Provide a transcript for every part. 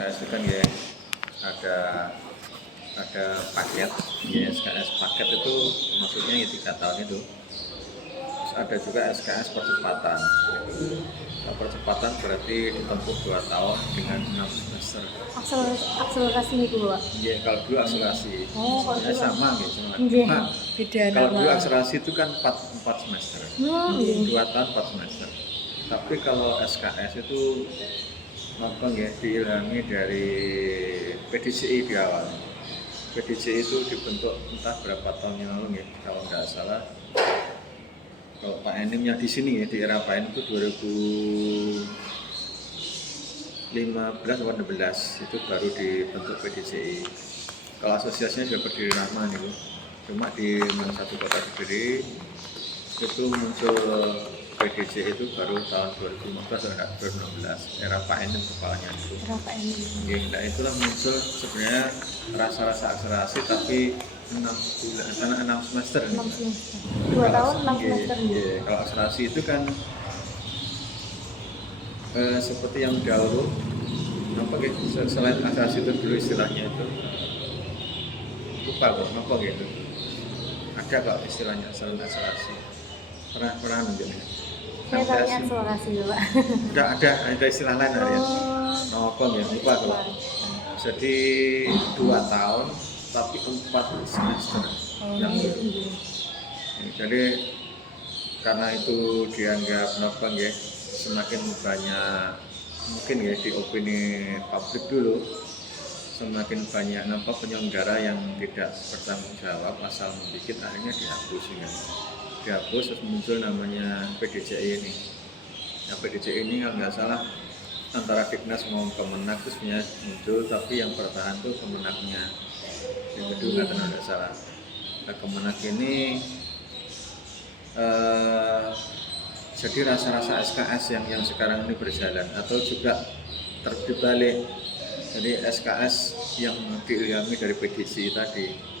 SKS itu kan ya ada ada paket, ya SKS paket itu maksudnya ya 3 tahun itu. Terus ada juga SKS percepatan. Kalau percepatan berarti ditempuh 2 tahun dengan 6 semester. Akselerasi nih Pak. Ya kalau dulu akselerasi, Kalau sebenarnya dulu. sama gitu. Nggih. Cuma Beda kalau dulu nama. akselerasi itu kan 4 semester. 2 tahun 4 semester. Tapi kalau SKS itu apa ya, diilhami dari PDCI di awal. PDCI itu dibentuk entah berapa tahun yang lalu ya, kalau nggak salah. Kalau Pak Enim yang di sini ya, di era Pak Enim itu 2015 atau 2016 itu baru dibentuk PDCI. Kalau asosiasinya sudah berdiri lama nih, cuma di satu kota Kediri itu muncul PDC itu baru tahun 2015 atau 2016, era Pak Enim kepalanya itu. Nah itulah muncul sebenarnya rasa-rasa akselerasi tapi 6 bulan, karena 6 semester. 6 semester. 2 tahun 6 semester. Kalau akselerasi itu kan seperti yang dahulu, apa gitu, selain akselerasi itu dulu istilahnya itu lupa kok, apa gitu. Ada kok istilahnya selain akselerasi. Pernah nunjuknya. Saya tanya akselerasi Pak. Udah ada istilah lain ya. Nopong ya, lupa kalau. Jadi 2 tahun tapi 4 semester. Jadi karena itu dianggap nopong ya, semakin banyak mungkin ya di opini publik dulu, semakin banyak penyelenggara yang tidak bertanggung jawab asal membuat, akhirnya dihapus ya. Dihapus terus muncul namanya PDCI ini. Nah PDCI ini kalau nggak salah antara Dignas mau Kemenak terus muncul, tapi yang bertahan tuh Kemenaknya. Yang kedua nggak salah. Nah Kemenak ini jadi rasa-rasa SKS yang sekarang ini berjalan atau juga terbalik. Jadi SKS yang diilhami dari PDCI tadi,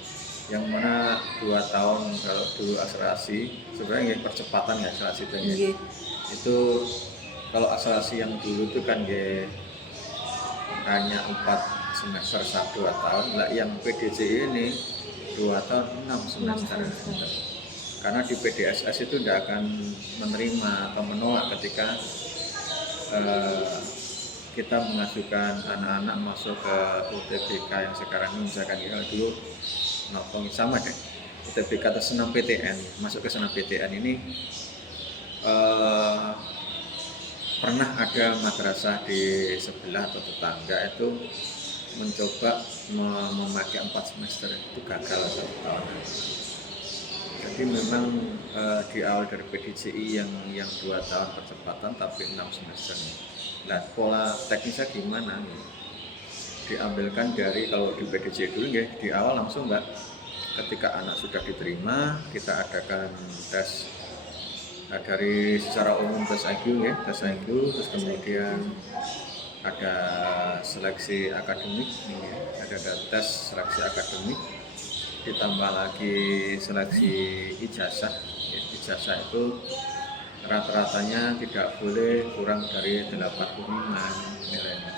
yang mana 2 tahun kalau dulu akselerasi, sebenarnya ya percepatan ya akselerasi itu ya. Itu kalau akselerasi yang dulu itu kan ya hanya 4 semester 1-2 tahun, lah yang PDCI ini 2 tahun 6 semester. Karena di PDSS itu tidak akan menerima atau menolak ketika kita mengajukan anak-anak masuk ke UTBK yang sekarang ini, misalkan ya dulu nopong sama deh, UTBK atau senam PTN, masuk ke senam PTN ini pernah ada madrasah di sebelah atau tetangga itu mencoba memakai 4 semester, itu gagal 1 tahun. Jadi memang di awal dari PDCI yang 2 tahun percepatan tapi 6 semester. Nah pola teknisnya gimana? Diambilkan dari, kalau di PDCI dulu ya, di awal langsung Mbak, ketika anak sudah diterima kita adakan tes dari secara umum tes IQ ya, tes IQ, terus kemudian ada seleksi akademik, ada tes seleksi akademik, ditambah lagi seleksi ijazah. Ijazah itu rata-ratanya tidak boleh kurang dari 85 nilainya.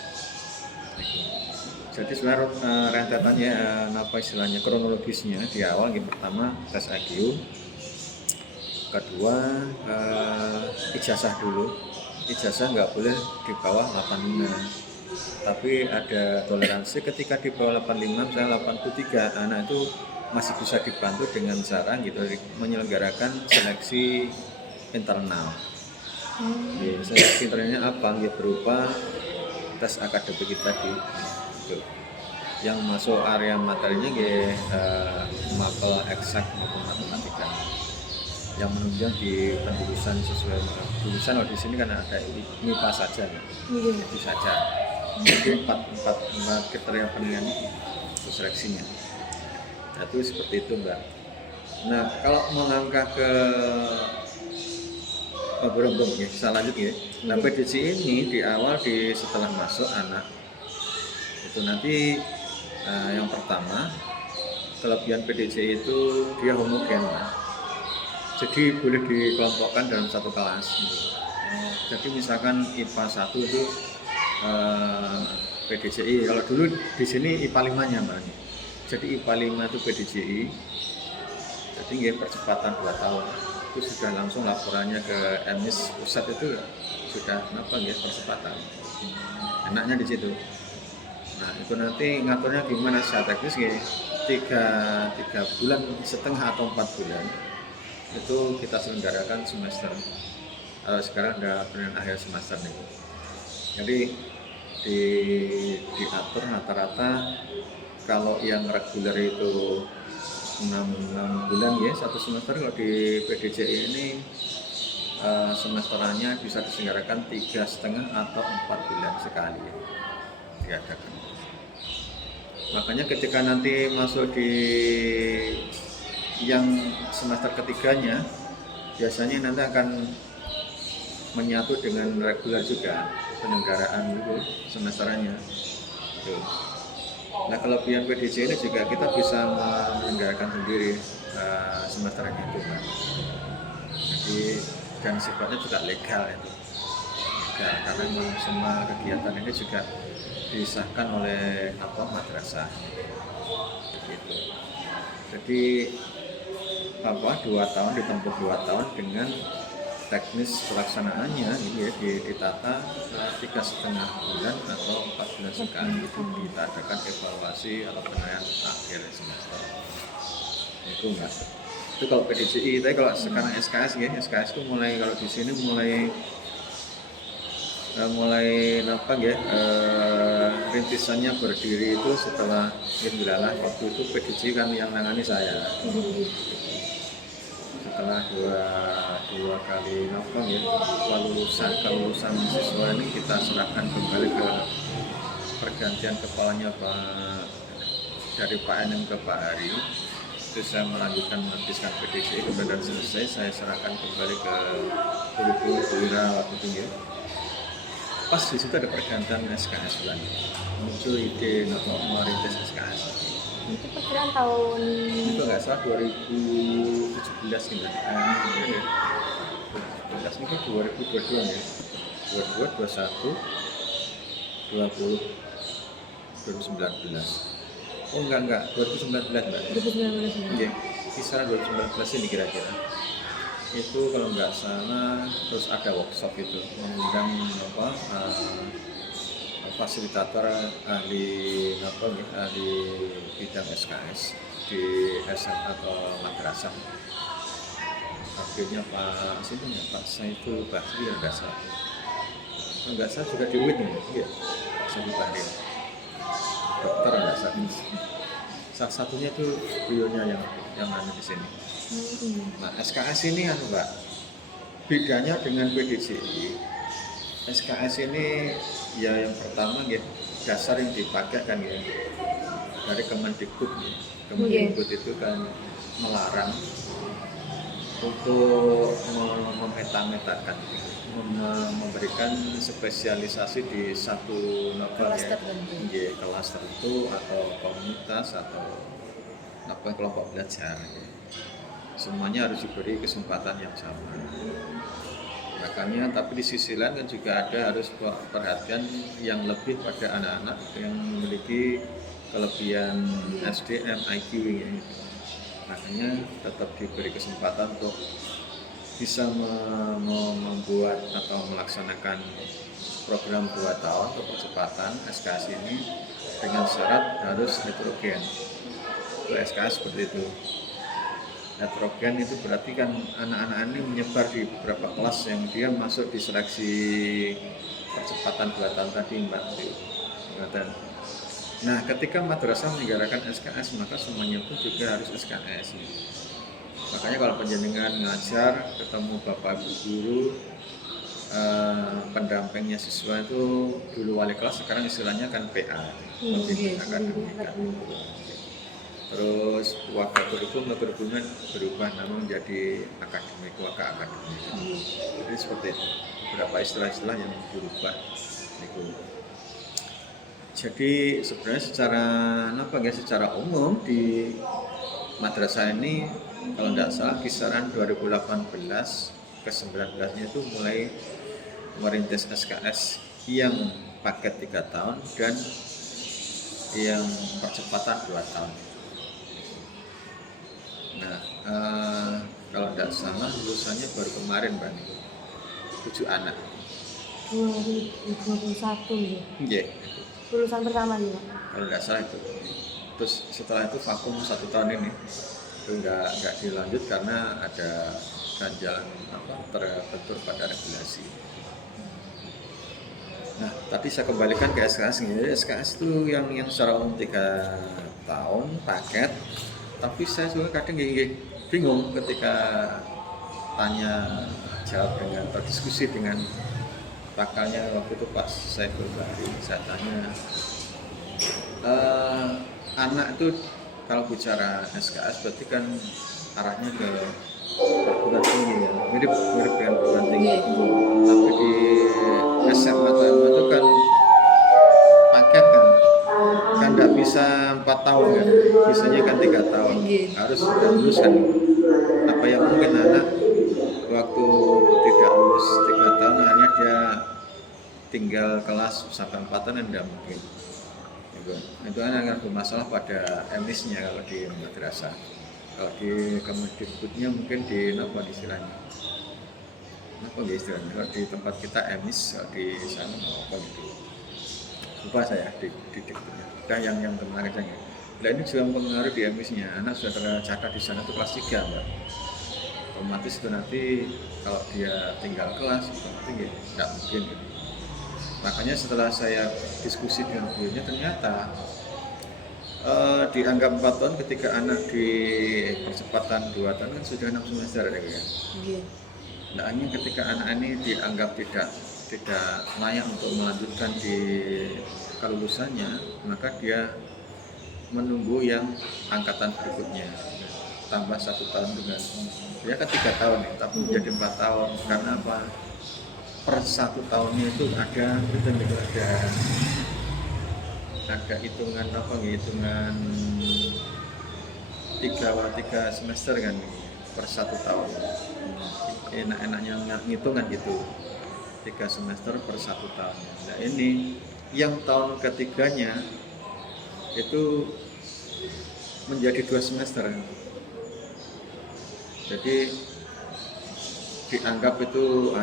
Jadi sebenarnya rentetannya apa istilahnya, kronologisnya di awal yang pertama tes IQ, kedua ijazah dulu. Ijazah nggak boleh di bawah 85, tapi ada toleransi ketika di bawah 85, misalnya 83, anak itu masih bisa dibantu dengan cara gitu menyelenggarakan seleksi internal. Ya, seleksi internalnya apa? Ya berupa tes akademik tadi. Gitu. Yang masuk area materinya ya mapel eksak maupun matematika. Yang menunjang di penjurusan sesuai jurusan. Di sini kan ada MIPA saja, itu saja. Jadi 4 kriteria penilaian itu seleksinya. Nah, itu seperti itu Mbak. Nah kalau melangkah ke ya, selanjutnya, nah PDC ini di awal setelah masuk anak itu nanti yang pertama kelebihan PDC itu dia homogen, jadi boleh dikelompokkan dalam satu kelas. Jadi misalkan IPA 1 itu PDJI. Kalau dulu di sini IPA 5-nya Mbak. Jadi IPA 5 itu PDJI. Jadi nggih percepatan 2 tahun. Itu sudah langsung laporannya ke MIS pusat itu sudah apa nggih percepatan. Enaknya di situ. Nah, itu nanti ngaturnya gimana secara teknis nggih. 3 bulan setengah atau 4 bulan itu kita selenggarakan semester. Sekarang ada penilaian akhir semester nih. Jadi diatur rata-rata kalau yang reguler itu 6 bulan ya satu semester. Kalau di PDJI ini semesterannya bisa diselenggarakan 3,5 atau 4 bulan sekali diadakan. Makanya ketika nanti masuk di yang semester ketiganya biasanya nanti akan menyatu dengan reguler juga penyelenggaraan itu semesterannya. Nah kelebihan PDJ ini juga kita bisa menyelenggarakan sendiri semesterannya itu kan. Jadi dan sifatnya juga legal itu. Legal karena memang semua kegiatan ini juga disahkan oleh madrasah. Gitu. Jadi 2 tahun ditempuh 2 tahun dengan teknis pelaksanaannya ini ya ditata 3,5 bulan atau 4 bulan sekali itu kita adakan evaluasi atau penilaian akhir semester. Itu enggak. Itu kalau PDJI, tapi kalau sekarang SKS ya, SKS itu mulai kalau di sini mulai apa ya rintisannya berdiri itu setelah alhamdulillah waktu itu PDJI kan yang nangani saya. Setelah dua kali kelulusan siswa ini kita serahkan kembali ke pergantian kepalanya dari Pak Enem ke Pak Hari. Terus saya melanjutkan meneruskan PDJI kemudian selesai saya serahkan kembali ke guru-guru perwira waktu itu ya. Pas di situ ada pergantian SKS bulan muncul ide untuk merintis SKS. Itu perkiraan tahun Itu nggak salah 2017 gitu. 2017 ini kan 2022 ya. 22, 21, 20, 2019. Oh enggak 2019 Mbak. 2019. Iya, kisaran 2019 ini kira-kira. Itu kalau nggak salah terus ada workshop itu mengundang fasilitator ahli bidang SKS di SMA atau madrasah. Akhirnya Pak Saiful Bahri nggak salah juga di UIN ya, Pak Saiful Bahri dokter nggak salah. Salah satunya itu beliaunya yang ada di sini. Nah SKS ini Mbak, bedanya dengan PDJI. SKS ini ya yang pertama ya dasar yang dipakai kan ya dari Kemendikbud ya. Kemendikbud itu kan melarang untuk memeta-metakan, memberikan spesialisasi di satu kelas tertentu atau komunitas atau kelompok belajar. Semuanya harus diberi kesempatan yang sama. Makanya tapi di sisi lain kan juga ada harus perhatian yang lebih pada anak-anak yang memiliki kelebihan SDM, IQ gitu. Makanya tetap diberi kesempatan untuk bisa membuat atau melaksanakan program 2 tahun untuk percepatan SKS ini dengan syarat harus heterogen. Itu SKS seperti itu. Heterogen itu berarti kan anak-anak ini menyebar di beberapa kelas yang dia masuk di seleksi percepatan 2 tahun tadi Mbak. Nah ketika madrasah menyelenggarakan SKS maka semuanya pun juga harus SKS. Makanya kalau penjenengan ngajar ketemu bapak ibu guru pendampingnya siswa itu dulu wali kelas sekarang istilahnya kan PA pembimbing akademik. Terus wakil kurikulumnya berubah nama menjadi akademik, wakil akademik. Jadi seperti itu. Beberapa istilah-istilah yang berubah. Jadi sebenarnya secara umum di madrasah ini kalau tidak salah kisaran 2018 ke 19-nya itu mulai merintis SKS yang paket 3 tahun dan yang percepatan 2 tahun. Nah, kalau tidak salah lulusannya baru kemarin Mbak, 7 anak. 2021 ya. Iya, Lulusan pertama nih Pak. kalau tidak salah itu. Terus setelah itu vakum 1 tahun ini, itu nggak dilanjut karena ada ganjalan terbentur pada regulasi. Nah, tadi saya kembalikan ke SKS. SKS itu yang secara umum 3 tahun paket, tapi saya juga kadang bingung ketika tanya jawab dengan berdiskusi dengan pakalnya waktu itu Pak Saiful Bahri. Saya tanya, anak itu kalau bicara SKS berarti kan arahnya ke perguruan tinggi ya, mirip dengan perguruan tinggi. Tapi di SMA atau SMA itu kan paket kan tidak bisa 4 tahun kan, bisanya kan 3 tahun, harus sudah lulus kan. Apa yang mungkin anak waktu tidak lulus 3 tahun hanya dia tinggal kelas sampai 4 tahun tidak mungkin. Itu kan akan bermasalah pada emisnya kalau di madrasah. Kalau di Kemendikbudnya mungkin di apa istilahnya? Kalau di tempat kita emis, kalau di sana apa gitu. Lupa saya di Dikbudnya. Nah, yang kemarin saja. Nah, ini juga mempengaruhi di emisnya. Anak sudah tercatat di sana itu kelas 3, Mbak. Otomatis itu nanti kalau dia tinggal kelas itu tidak mungkin gitu. Makanya setelah saya diskusi dengan beliaunya ternyata dianggap 4 tahun ketika anak di percepatan 2 tahun kan sudah 6 semester ya. Nah, hanya ketika anak ini dianggap tidak layak untuk melanjutkan di kelulusannya, maka dia menunggu yang angkatan berikutnya tambah 1 tahun dengan dia kan 3 tahun ya, tapi menjadi 4 tahun karena apa? Per 1 tahunnya itu ada hitungan hitungan 3 semester kan per 1 tahun. Enak-enaknya ngitungan gitu 3 semester per 1 tahun. Nah, ini yang tahun ketiganya itu menjadi 2 semester. Jadi dianggap itu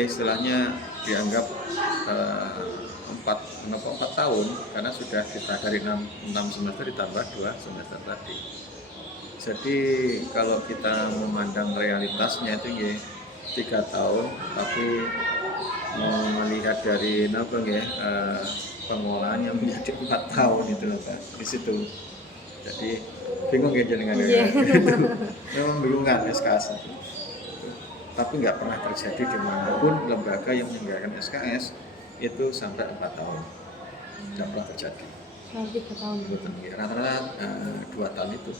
istilahnya dianggap 4 tahun karena sudah kita dari 6 semester ditambah 2 semester tadi. Jadi kalau kita memandang realitasnya itu 3 tahun, tapi melihat dari pengolahannya menjadi 4 tahun itu di situ. Jadi bingung ya jenengan ya. Memang bingungan SKS itu. Tapi nggak pernah terjadi dimanapun lembaga yang menyelenggarakan SKS itu sampai 4 tahun. Nggak pernah terjadi. Sampai 3 tahun. Rata-rata 2 tahun itu.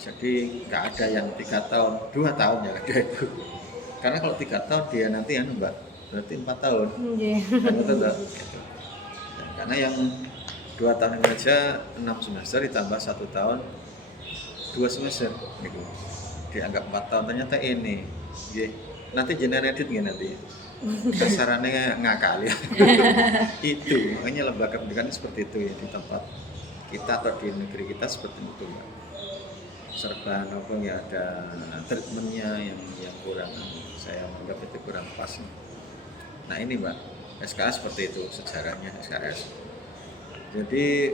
Jadi nggak ada yang 3 tahun, 2 tahun ya ada itu. Karena kalau 3 tahun dia nanti Mbak, berarti 4 tahun. Gitu. Karena yang 2 tahun ini aja 6 semester ditambah 1 tahun 2 semester gitu. Dianggap 4 tahun ternyata ini nanti jenengan edit nggak nanti kasarannya ngakal ya. Itu makanya lembaga pendidikan seperti itu ya, di tempat kita atau di negeri kita seperti itu Mbak. Serba ada treatmentnya yang kurang, saya menganggap itu kurang pas. Nah ini Mbak, SKS seperti itu sejarahnya SKS. Jadi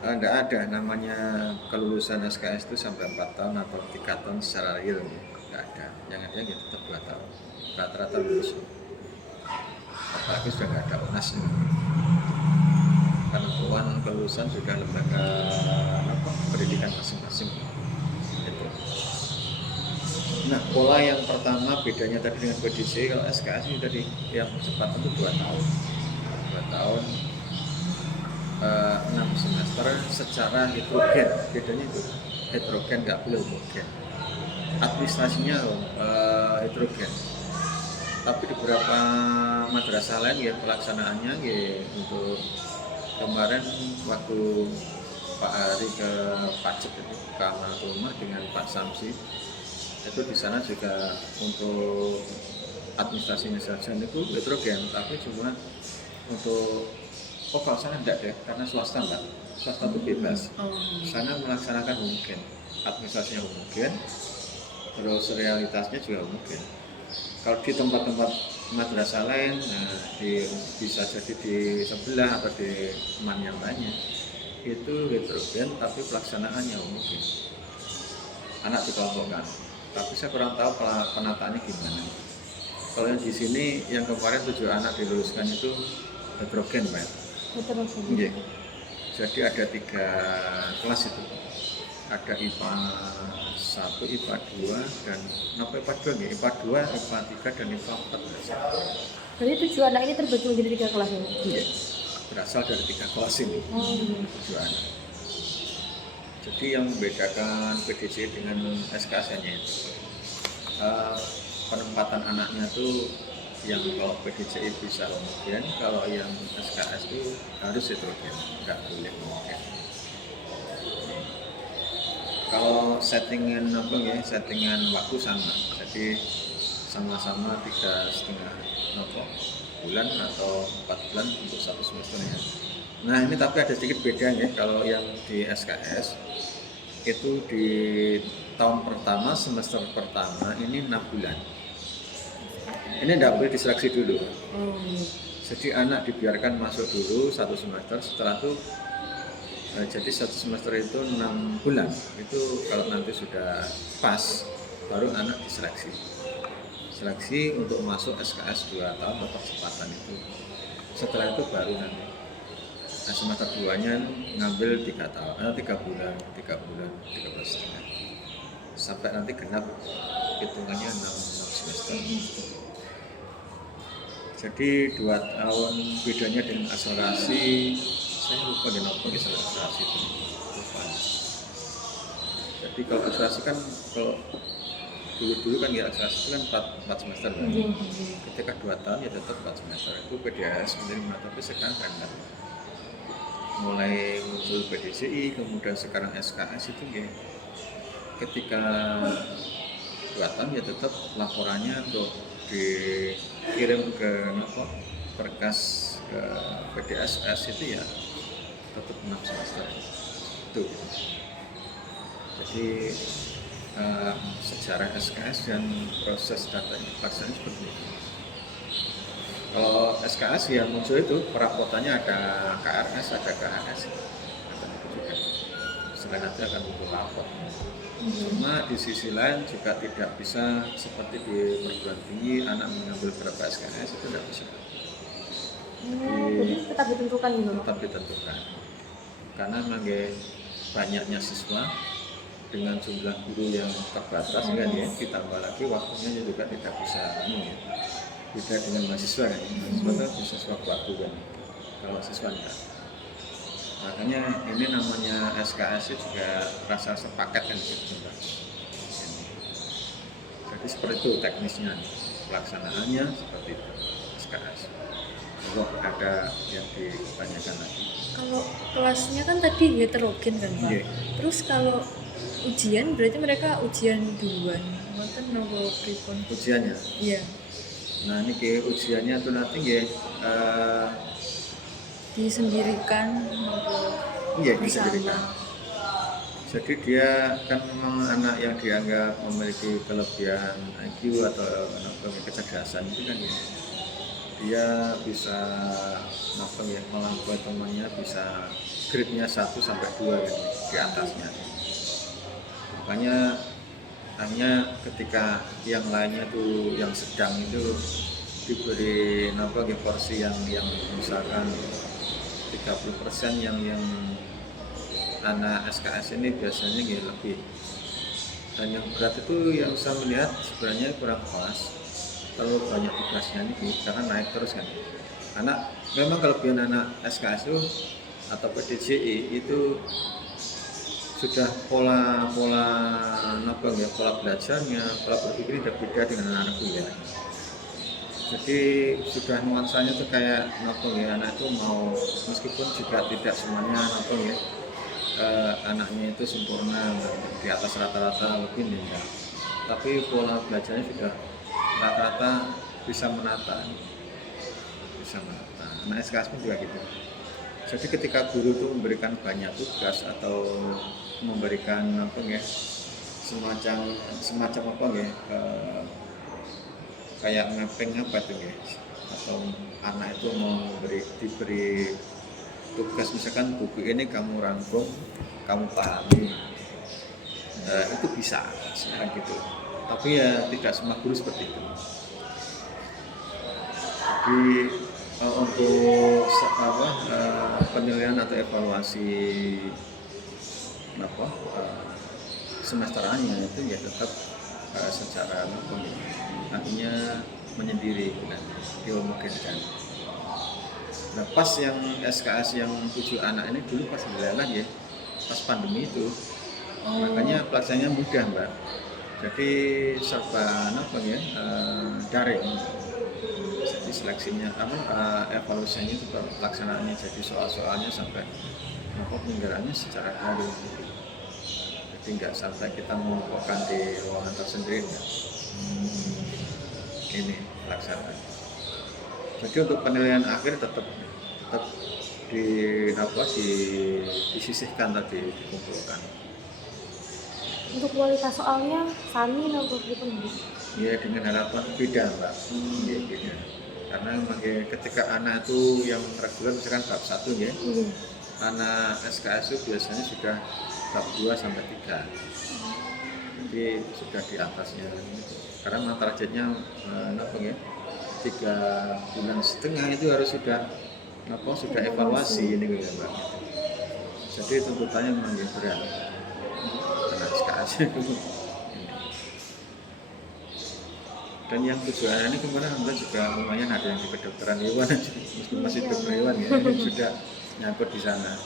tidak ada namanya kelulusan SKS itu sampai 4 tahun atau 3 tahun secara real, tidak ada. Yang ada tetap 2 tahun, rata-rata lulus. Apalagi sudah nggak ada UNAS. Penentuan kelulusan sudah lembaga pendidikan masing-masing. Gitu. Nah, pola yang pertama bedanya tadi dengan PDC, kalau SKS ini tadi yang cepat itu 2 tahun. 2 tahun 6 semester secara heterogen, bedanya itu heterogen, nggak boleh homogen. Administrasinya heterogen, tapi di beberapa madrasah lain pelaksanaannya untuk kemarin waktu Pak Ari ke Pacet itu ke Amanatullah dengan Pak Samsi itu di sana juga untuk administrasinya saja itu heterogen, tapi cuma untuk kalau sana enggak deh, karena swasta mbak, swasta itu bebas. Oh. Sana melaksanakan homogen, administrasinya homogen, terus realitasnya juga homogen. Kalau di tempat-tempat madrasah lain, nah, bisa jadi di sebelah atau di teman yang lainnya itu heterogen, tapi pelaksanaannya homogen. Anak dikelompokkan, tapi saya kurang tahu penataannya gimana. Kalau yang di sini, yang kemarin 7 anak diluluskan itu heterogen, Pak. Heterogen. Iya. Jadi ada 3 kelas itu. Ada IPA 1, IPA 2, dan IPA 2 nih? IPA 2, IPA 3, dan IPA 4. Jadi 7 anak ini terbagi menjadi 3 kelas ya? Iya. Berasal dari 3 kelas ini. Oh iya. 7 anak. Jadi yang membedakan PDJ dengan SKS-nya itu penempatan anaknya tuh yang kalau PDJ bisa homogen, kalau yang SKS itu harus heterogen, nggak boleh homogen. Kalau settingan settingan waktu sama, jadi sama-sama 3,5 bulan atau 4 bulan untuk 1 semesternya. Nah ini tapi ada sedikit bedanya, kalau yang di SKS itu di tahun pertama, semester pertama ini 6 bulan. Ini tidak boleh diseleksi dulu. Oh iya. Jadi anak dibiarkan masuk dulu 1 semester, setelah itu jadi 1 semester itu 6 bulan. Itu kalau nanti sudah pas, baru anak diseleksi. Seleksi untuk masuk SKS 2 tahun atau percepatan itu. Setelah itu baru nanti semester 2-nya ngambil 3 tahun, 3 bulan, 13,5. Sampai nanti genap hitungannya 6 semester. Jadi 2 tahun bedanya dengan akselerasi, saya lupa dengan apa akselerasi itu. Lupa. Jadi kalau akselerasi kan, kalau dulu kan ya akselerasi itu kan 4 semester kan? Iya. Ketika 2 tahun ya tetap 4 semester, itu PDAS menerima, tapi sekarang kan enggak. Mulai muncul PDCI, kemudian sekarang SKS itu ya, ketika 2 tahun ya tetap laporannya untuk dikirim ke berkas ke PDSS itu ya tetap 6 semester itu. Jadi sejarah SKS dan proses data pelaksanaan seperti itu. Kalau SKS ya muncul itu perapotannya ada KRS, ada KHS, akan itu juga. Selain nanti akan muncul lapor. Cuma di sisi lain juga tidak bisa seperti di perguruan tinggi anak mengambil berapa SKS itu tidak bisa. Jadi tetap ditentukan gitu. Tetap ditentukan. Karena memang banyaknya siswa dengan jumlah guru yang terbatas kan ya, ditambah lagi waktunya juga tidak bisa beda dengan mahasiswa kan. Mahasiswa kan bisa sewaktu-waktu kan. Kalau siswa enggak. Makanya ini namanya SKS juga rasa sepaket kan gitu. Jadi seperti itu teknisnya, pelaksanaannya seperti itu SKS. Kalau ada yang ditanyakan lagi. Kalau kelasnya kan tadi heterogen kan Pak? Iya. Terus kalau ujian berarti mereka ujian duluan, mungkin nopo pripun? Ujiannya. Iya. Nah ini ujiannya tuh nanti ya. Disendirikan nopo Iya bersama? disendirikan. Jadi dia kan memang anak yang dianggap memiliki kelebihan IQ atau kecerdasan itu kan ya, dia bisa melampaui temannya, bisa grade-nya 1 sampai 2 kan, di atasnya. Makanya hanya ketika yang lainnya tuh yang sedang itu diberi porsi yang misalkan 30% yang anak SKS ini biasanya lebih, dan yang berat itu yang saya melihat sebenarnya kurang pas, terlalu banyak tugasnya ini karena naik terus kan. Anak memang kelebihan anak SKS itu atau PDJI itu sudah pola belajarnya, pola berpikirnya sudah beda dengan anak kuliah. Jadi sudah nuansanya tuh kayak anak itu mau, meskipun juga tidak semuanya anaknya itu sempurna di atas rata-rata lebih nih, tapi pola belajarnya sudah rata-rata bisa menata. Anak SKS pun juga gitu. Jadi ketika guru itu memberikan banyak tugas atau memberikan apa ya, semacam apa ya, kayak mapping apa tuh ya, atau anak itu mau diberi tugas misalkan buku ini kamu rangkum, kamu pahami, itu bisa gitu. Tapi ya tidak semua guru seperti itu. Jadi untuk penilaian atau evaluasi semesterannya itu ya tetap secara artinya menyendiri dan dihomogenikan. Nah pas yang SKS yang 7 anak ini dulu pas dilelang ya, pas pandemi itu, makanya pelaksanaannya mudah Mbak. Jadi serba daring. Jadi seleksinya evaluasinya itu pelaksanaannya, jadi soal-soalnya sampai penyelenggarannya secara daring. Jadi nggak sampai kita mengumpulkan di ruangan tersendiri. Ini pelaksanaan. Jadi untuk penilaian akhir tetap disisihkan tadi, dikumpulkan. Untuk kualitas soalnya sami nopo pripun Bu? Ya dengan harapan beda Mbak. Ya, beda. Karena memang ya, ketika anak itu yang reguler misalkan bab 1 ya. Anak SKS itu biasanya sudah bab 2 sampai 3. Jadi sudah di atasnya. Karena memang targetnya 3,5 bulan itu harus sudah evaluasi ini ya Mbak. Jadi tuntutannya memang berat. Karena SKS itu. Dan yang tujuan ini kemarin Anda juga lumayan ada yang di kedokteran hewan, meskipun masih dokter hewan ya, sudah nyangkut di sana.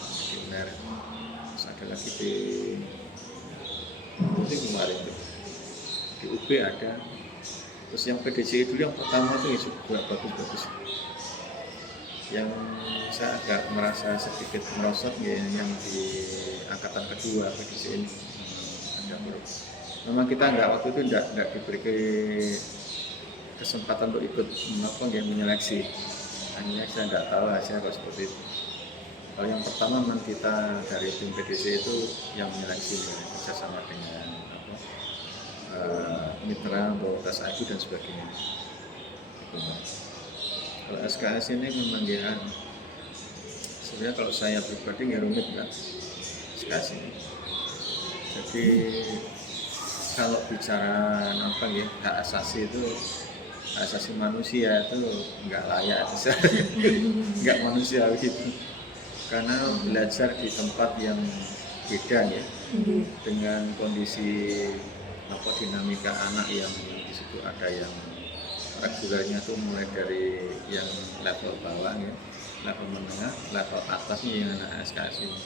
Benar. Terus ada lagi di kemarin di UB ada. Terus yang PDCI dulu yang pertama itu juga bagus-bagus. Yang saya agak merasa sedikit merosot ya, yang di angkatan kedua PDCI ini ada buruk. Memang kita waktu itu enggak diberi kesempatan untuk ikut menyeleksi. Hanya saya tidak tahu hasilnya kok seperti itu. Kalau yang pertama memang kita dari tim PDC itu yang menyeleksi kerjasama dengan mitra untuk tes IQ dan sebagainya. Kalau SKS ini memang ya sebenarnya kalau saya pribadi ya rumit kan SKS ini. Jadi kalau bicara hak asasi itu, hak asasi manusia itu nggak layak, nggak manusiawi gitu. Karena belajar di tempat yang beda ya, dengan kondisi dinamika anak yang di situ ada yang regulernya tuh mulai dari yang level bawah ya, level menengah, level atasnya yang anak SKS ini.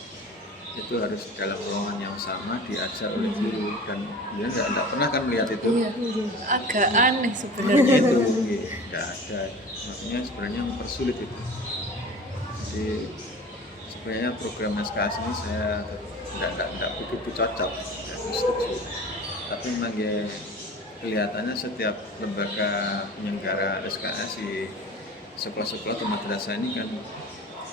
Itu harus dalam ruangan yang sama diajar oleh guru dan dia tidak pernah kan melihat itu. Iya, agak aneh sebenarnya itu tidak ada, makanya sebenarnya mempersulit itu. Jadi sebenarnya program SKS ini saya tidak begitu cocok, tidak setuju. Tapi memang ya kelihatannya setiap lembaga penyelenggara SKS di sekolah-sekolah atau madrasah ini kan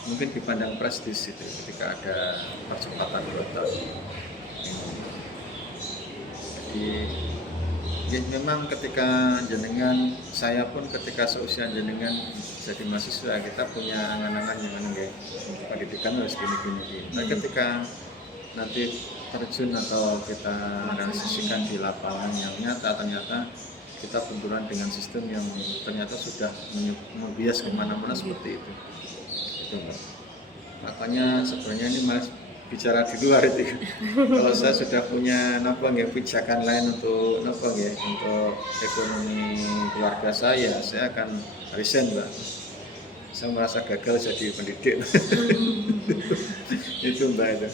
mungkin dipandang prestis itu ketika ada percepatan growth. Jadi ya memang ketika jenengan, saya pun ketika seusia jenengan jadi mahasiswa kita punya angan-angan yang pendidikan harus gini. Nah ketika nanti terjun atau kita realisasikan di lapangan yang nyata, ternyata kita benturan dengan sistem yang ternyata sudah membias kemana-mana seperti itu. Mbak. Makanya sebenarnya ini malah bicara di luar itu. Kalau saya sudah punya pijakan lain untuk untuk ekonomi keluarga saya akan resign Mbak. Saya merasa gagal jadi pendidik. Itu Mbak itu.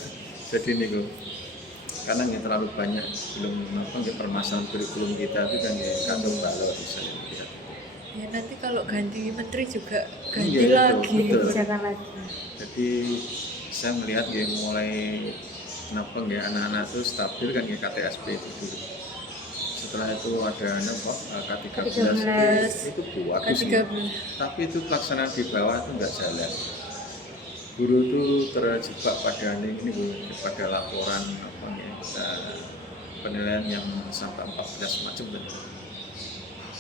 Jadi nih karena nggak terlalu banyak permasalahan kurikulum kita itu kan kacau balau bisa lihat. Ya nanti kalau ganti menteri juga ganti iya, lagi. Jangan lagi. Jadi saya melihat mulai anak-anak itu stabil kan KTSP itu dulu. setelah itu ada apa K13 K13. itu bagus sih. K13. Tapi itu pelaksanaan di bawah itu nggak jalan. Guru itu terjebak pada ini Bu, pada laporan apa ya, penilaian yang sampai 14 macam betul.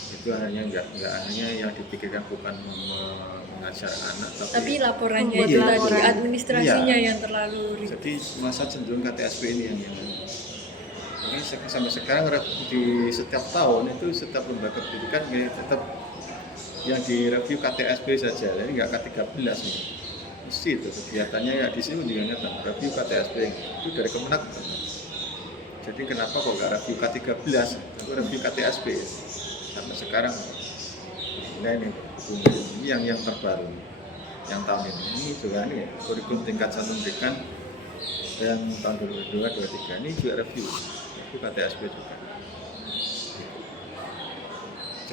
Itu hanya nggak hanya yang dipikirkan bukan mengajar anak, Tapi laporannya Membuat itu tadi laporan. administrasinya Iya. yang terlalu ribet. jadi masa cenderung KTSP ini yang makanya sampai sekarang di setiap tahun itu setiap lembaga pendidikan ya tetap yang direview KTSP saja, jadi nggak K13 nih. Mesti itu kegiatannya ya di sini juga nyata review KTSP itu dari Kemenak. Jadi kenapa kok nggak review K13, itu review KTSP sampai sekarang. Nah ini yang terbaru yang tahun ini juga nih kurikulum tingkat satu pendidikan yang tahun 2022-2023 ini juga review KTSP juga.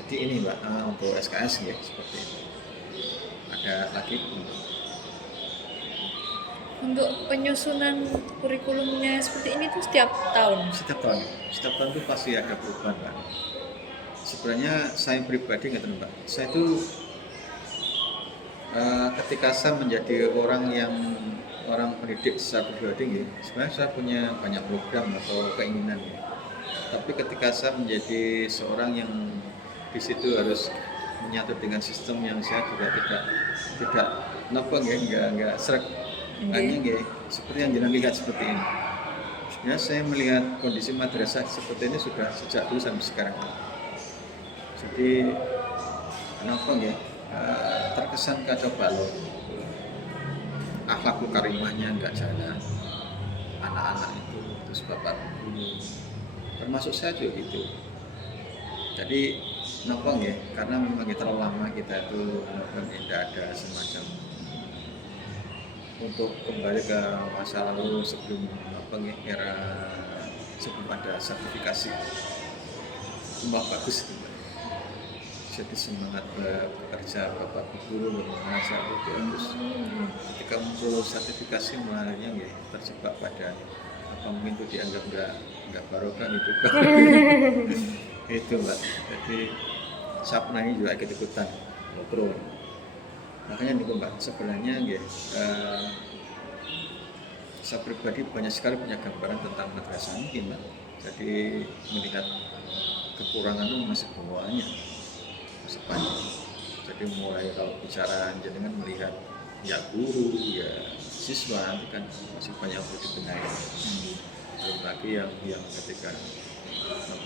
Jadi ini Mbak untuk SKS ya seperti itu. Ada lagi Untuk penyusunan kurikulumnya seperti ini tuh setiap tahun. setiap tahun itu pasti ada perubahan Mbak. Sebenarnya saya pribadi nggak tahu Mbak, saya itu ketika saya menjadi orang pendidik secara pribadi ya, sebenarnya saya punya banyak program atau keinginan ya. Tapi ketika saya menjadi seorang yang di situ harus menyatu dengan sistem yang saya juga tidak nopang ya, nggak serak. Hanya ya, seperti yang jenengan lihat seperti ini. Sebenarnya saya melihat kondisi madrasah seperti ini sudah sejak dulu sampai sekarang. Jadi kenapa ya terkesan kacau balau, akhlakul karimahnya nggak jalan, anak-anak itu terus bapak guru, termasuk saya juga gitu. Jadi kenapa ya? Karena memang terlalu lama kita itu tidak ada semacam untuk kembali ke masa lalu sebelum era sebelum ada sertifikasi. Tambah bagus gitu. Jadi semangat bekerja bapak guru merasa bagus. Ketika muncul sertifikasi malahnya ya terjebak pada apa mungkin itu dianggap nggak barokah itu itu Mbak. Jadi saya pernah ini juga ikut-ikutan ngobrol. Makanya nih Mbak sebenarnya ya saya pribadi banyak sekali punya gambaran tentang madrasah ini Mbak. Jadi melihat kekurangan itu masih banyak. Sepanjang. Jadi mulai kalau bicara jenengan melihat ya guru, ya siswa itu kan masih banyak perlu dibenahi. Belum lagi yang ketika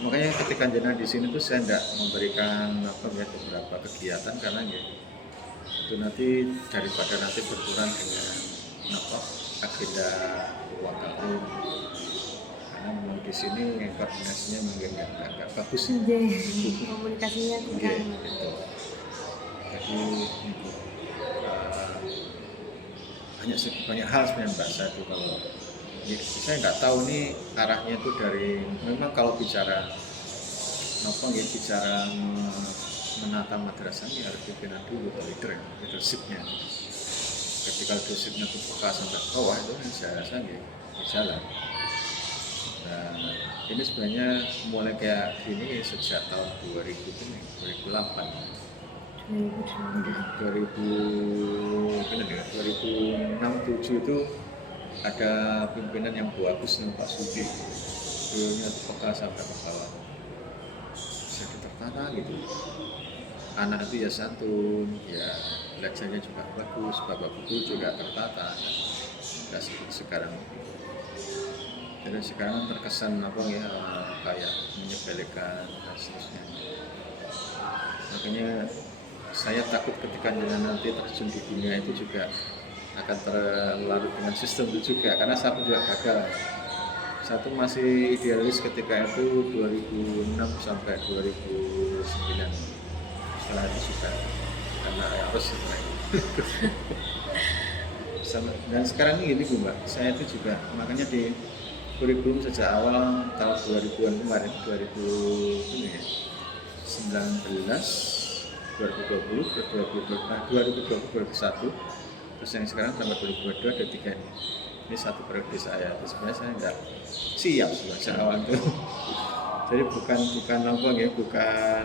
makanya ketika jenengan di sini tuh saya tidak memberikan beberapa kegiatan karena ya itu nanti daripada nanti berkurang dengan agenda ruang guru. Karena memang di sini koordinasinya mungkin nggak bagus. Komunikasinya kurang. Gitu. Jadi banyak hal sebenarnya Mbak saya itu kalau ya, saya nggak tahu nih arahnya itu dari memang kalau bicara bicara menata madrasah ini harus pimpinan dulu atau leadershipnya. Ketika leadershipnya itu peka sampai bawah itu saya rasa ya jalan. Nah, ini sebenarnya mulai kayak gini sejak tahun 2008 2006-2007 itu ada pimpinan yang bagus nih Pak Sudi, beliaunya peka sampai ke bawah, jadi tertata gitu. Anak itu ya santun, ya belajarnya juga bagus, bapak guru juga tertata, nggak seperti sekarang. Jadi sekarang terkesan kayak menyepelekan dan seterusnya. Makanya saya takut ketika nanti terjun di dunia itu juga akan terlarut dengan sistem itu juga karena saya pun juga gagal. Saya tuh masih idealis ketika itu 2006 sampai 2009. Setelah itu sudah karena harus setelah itu. Dan sekarang ini gini Mbak, saya itu juga makanya di kurikulum sejak awal tahun 2000-an kemarin 2019 2020 2021 terus yang sekarang sampai 2022 ada 3 ini satu periode saya. Sebenarnya saya nggak siap sejak awal itu Jadi bukan apa ya, bukan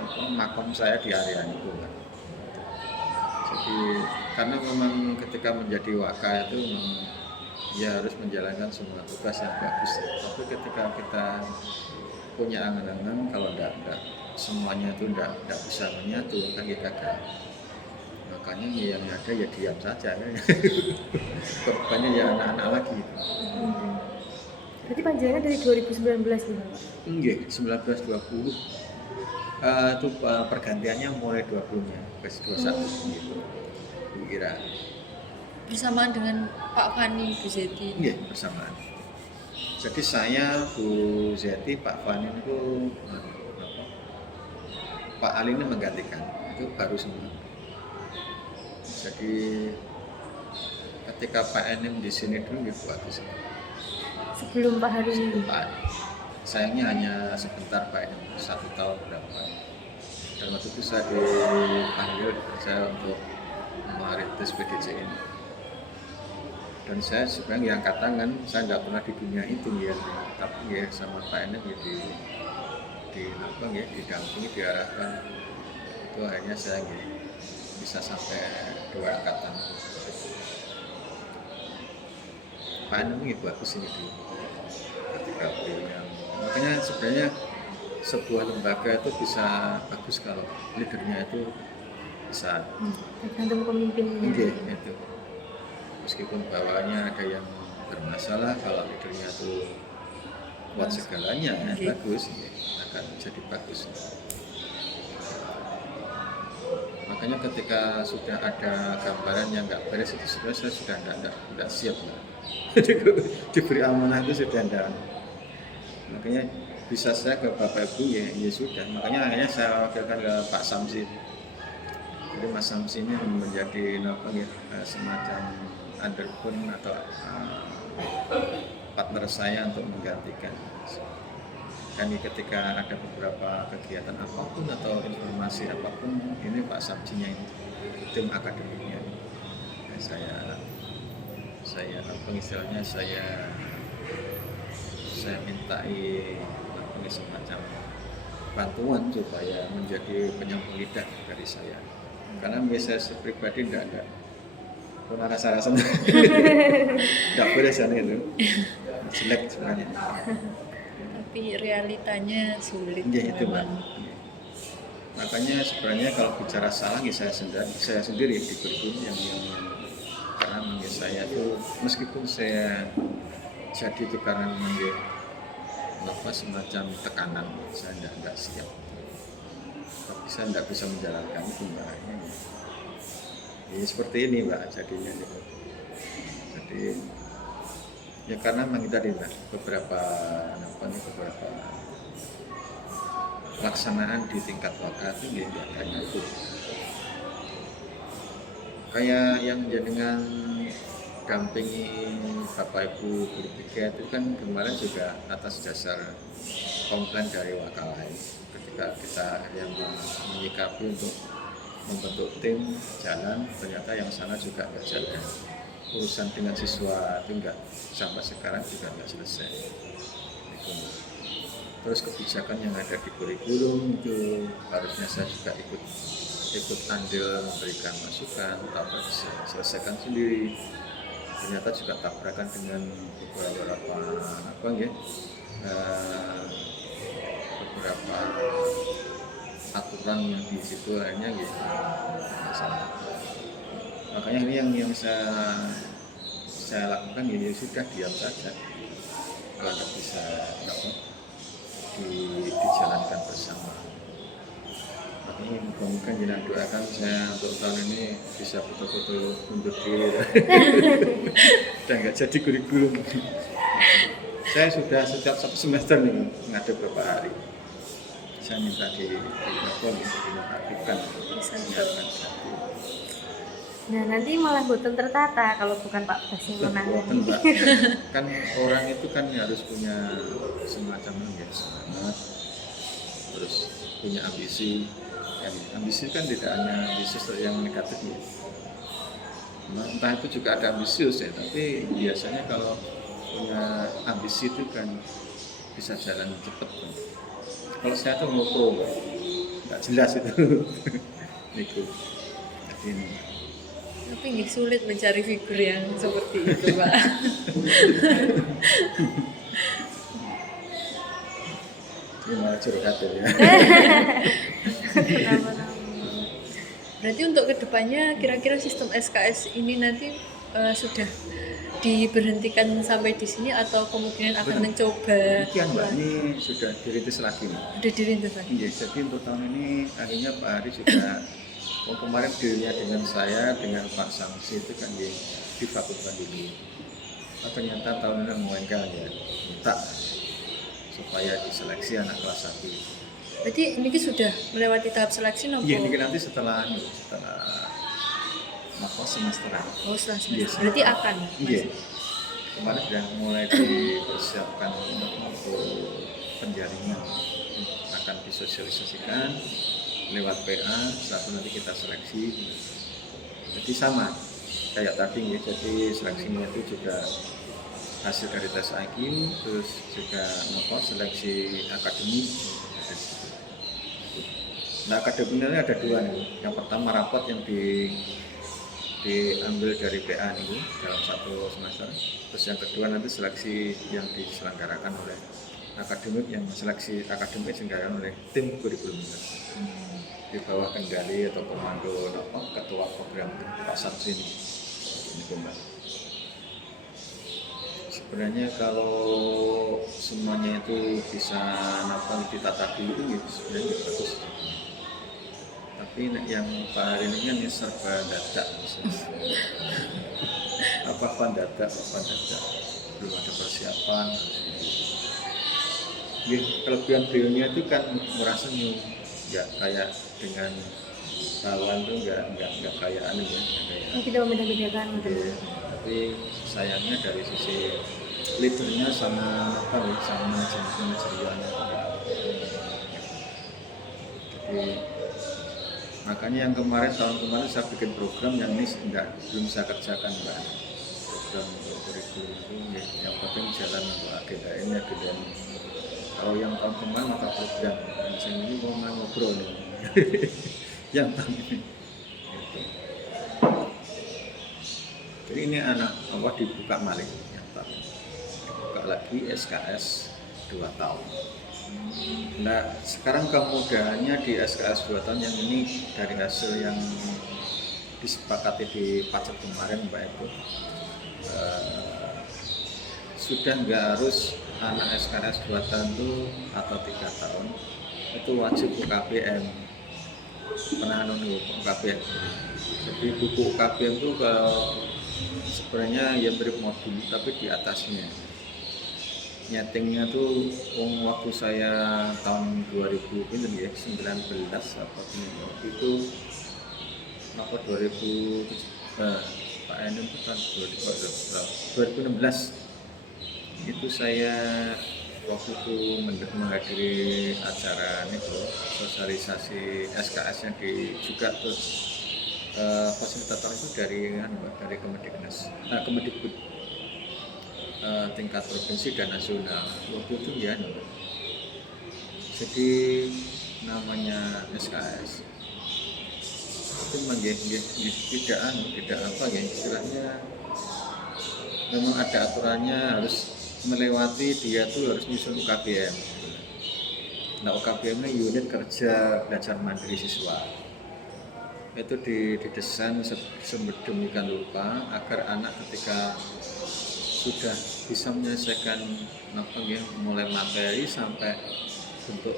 apa, makom saya di area itu kan. Jadi karena memang ketika menjadi waka itu memang ya harus menjalankan semua tugas yang bagus. Tapi ketika kita punya angan-angan kalau enggak semuanya itu enggak bisa menyatu kan kita gagal. Makanya yang ada ya diam saja kan. Korbannya ya anak-anak lagi. Berarti panjenengan dari 2019 nih Pak? Enggak, 1920 itu pergantiannya mulai 20-nya ke 21 gitu. Kira Bersamaan dengan Pak Fani, Bu Zeti. iya bersamaan. Jadi saya, Bu Zeti, Pak Fani itu Pak Ali ini menggantikan, itu baru semua. Jadi ketika Pak Enim di sini dulu ya bagus. Sebelum Pak Hari ini. Pak, sayangnya hanya sebentar Pak Enim, 1 tahun berapa. Dan waktu itu saya dipanggil saya untuk merintis PDC ini. Dan saya sebenarnya angkat tangan, saya nggak pernah di dunia itu ya, tapi ya sama Pak Enem ya di apa ya, didampingi, diarahkan. Itu akhirnya saya ya, bisa sampai 2 angkatan. Pak Enem ya bagus ini dulu. Ketika beliau, makanya sebenarnya sebuah lembaga itu bisa bagus kalau leadernya itu bisa Tergantung pemimpinnya. itu. Meskipun bawahnya ada yang bermasalah, kalau leadernya itu kuat segalanya bagus ya, akan jadi bagus. Makanya ketika sudah ada gambaran yang nggak beres itu sebenarnya saya sudah tidak siap lah. Diberi amanah itu sudah tidak. Makanya bisa saya ke Bapak Ibu ya sudah. Makanya akhirnya saya wakilkan ke Pak Samsi. Jadi Mas Samsi ini menjadi apa ya, semacam underbone atau partner saya untuk menggantikan. Dan ketika ada beberapa kegiatan apapun atau informasi apapun, ini Pak Samsinya ini tim akademiknya. Ya, saya apa istilahnya saya mintai apa semacam bantuan supaya menjadi penyambung lidah dari saya. Karena biasa pribadi tidak ada pernah rasa-rasa tidak boleh sana itu jelek sebenarnya. Tapi realitanya sulit. Ya itu Mbak. memang. Makanya sebenarnya kalau bicara salah ya saya sendiri diberi yang karena menurut saya itu meskipun saya jadi itu karena menurut apa semacam tekanan saya tidak siap. Tapi saya tidak bisa menjalankan itu Mbak. Ya seperti ini Mbak jadinya gitu. Jadi ya karena memang tadi Mbak beberapa pelaksanaan di tingkat waka itu ya nggak hanya itu. Kayak yang jenengan dampingi Bapak Ibu guru tiga itu kan kemarin juga atas dasar komplain dari waka lain. Ketika kita yang menyikapi untuk membentuk tim jalan, ternyata yang sana juga nggak jalan. Urusan dengan siswa itu nggak sampai sekarang juga nggak selesai. Terus kebijakan yang ada di kurikulum itu harusnya saya juga ikut andil memberikan masukan, tapi bisa selesaikan sendiri. Ternyata juga tabrakan dengan beberapa beberapa aturan yang di situ lainnya gitu. Makanya ini yang saya lakukan ya sudah diam saja. Kalau tidak bisa dijalankan bersama. Makanya mudah-mudahan jangan doakan saya untuk tahun ini bisa betul-betul mundur diri dan nggak jadi kurikulum. Saya sudah setiap 1 semester nih ngadep beberapa hari. Saya minta dinonaktifkan. Nah nanti malah boten tertata kalau bukan Pak Bas yang menangani. Kan orang itu kan harus punya semacam semangat, terus punya ambisi. Ambisi kan tidak hanya ambisi yang negatif ya. Nah, entah itu juga ada ambisius ya, tapi biasanya kalau punya ambisi itu kan bisa jalan cepet. Kalau saya tuh ngopro nggak jelas itu. Niku. Jadi ini. Tapi nggih sulit mencari figur yang seperti itu, Pak. Ini malah curhat ya. Kenapa-napa. Berarti untuk kedepannya kira-kira sistem SKS ini nanti sudah diberhentikan sampai di sini atau kemungkinan akan Benar. mencoba Demikian Mbak, ini sudah dirintis lagi nih. udah dirintis lagi. Iya, jadi untuk tahun ini akhirnya Pak Ari juga kemarin dealnya dengan saya dengan Pak Samsi itu kan divakuumkan dulu. Oh, ternyata tahun ini menguangkan ya, minta supaya diseleksi anak kelas 1. Berarti ini sudah melewati tahap seleksi nopo? Iya, ini nanti setelah semesteran. Oh, setelah Iya, semester. Berarti akan. Iya. Kemarin sudah mulai dipersiapkan untuk penjaringan, akan disosialisasikan lewat PA, satu nanti kita seleksi. Jadi sama kayak tadi ya, jadi seleksinya itu juga hasil dari tes IQ, terus juga seleksi akademik. Nah, akademiknya ada 2 nih. Yang pertama rapot yang diambil dari PA nih dalam 1 semester. Terus yang kedua nanti seleksi yang diselenggarakan oleh akademik, yang seleksi akademik diselenggarakan oleh tim kurikulum di bawah kendali atau komando ketua program Pak Samsi ini Mbak. Sebenarnya kalau semuanya itu bisa ditata dulu itu sebenarnya bagus. Tapi yang Pak Hari ini kan serba dadak, apa dadak, belum ada persiapan. Ya, kelebihan beliaunya itu kan merasa nggak kayak dengan kawan tuh nggak kayak aneh ya, Kita membeda-bedakan. Iya, tapi sayangnya dari sisi leadernya sama manajerialnya jadi makanya yang tahun kemarin saya bikin program yang ini belum saya kerjakan Mbak. Program untuk kurikulum itu yang penting jalan untuk agenda ini. Kalau yang tahun kemarin mata program, yang ini mau ngobrol nih. Yang tahun ini gitu. Jadi ini dibuka malih dibuka lagi SKS 2 tahun. Nah, sekarang kemudahannya di SKS 2 tahun yang ini dari hasil yang disepakati di Pacet kemarin Mbak itu sudah nggak harus anak SKS 2 tahun itu atau 3 tahun itu wajib UKBM, pernah UKBM. Jadi buku UKBM itu sebenarnya ya mirip modul tapi di atasnya nyetingnya tuh waktu saya tahun 2019 itu 2000 Pak Enem itu tahun 2016 itu saya waktu itu menghadiri acara sosialisasi SKS yang juga terus fasilitator itu dari Kemendikbud tingkat provinsi dan nasional waktu itu ya. Jadi namanya SKS itu tidak istilahnya memang ada aturannya, harus melewati dia tuh harus nyusun UKBM. Nah, UKBM-nya unit kerja belajar mandiri siswa. Itu didesain sedemikian rupa agar anak ketika sudah bisa menyelesaikan mulai materi sampai bentuk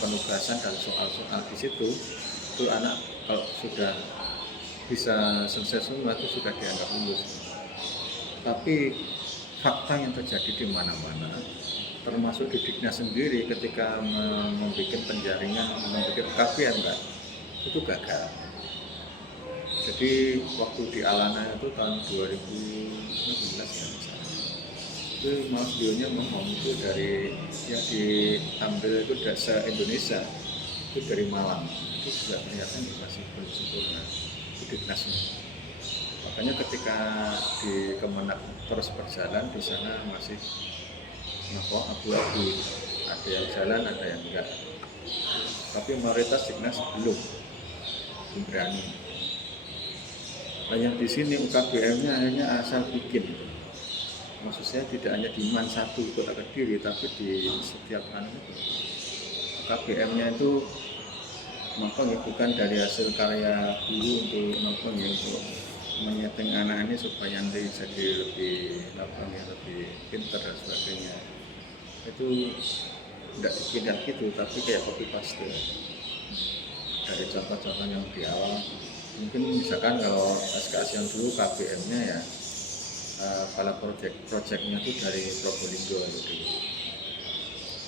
penugasan dan soal-soal di situ, itu anak kalau sudah bisa selesai semua itu sudah dianggap lulus. Tapi fakta yang terjadi di mana-mana, termasuk di Diknas sendiri ketika membuat penjaringan, membuat UKBM itu gagal. Jadi waktu di Alana itu tahun 2016 ya misalnya, itu Mas Dionya ngomong itu dari yang diambil itu dasar Indonesia itu dari Malang, itu juga ternyata masih belum sempurna di Diknasnya. Makanya ketika di Kemenak terus berjalan di sana masih abu-abu, ada yang jalan ada yang enggak, tapi mayoritas Dignas belum berani. Nah, yang di sini UKBM-nya akhirnya asal bikin, maksudnya tidak hanya di MAN 1 Kota Kediri, tapi di setiap itu UKBM-nya itu bukan dari hasil karya guru untuk untuk menyeting anak ini supaya nanti jadi lebih lebih pintar dan sebagainya. Itu tidak dipindah gitu, tapi kayak copy paste dari contoh-contoh yang di awal. Mungkin misalkan kalau SKS yang dulu KBM-nya ya kepala project-nya itu dari Probolinggo gitu.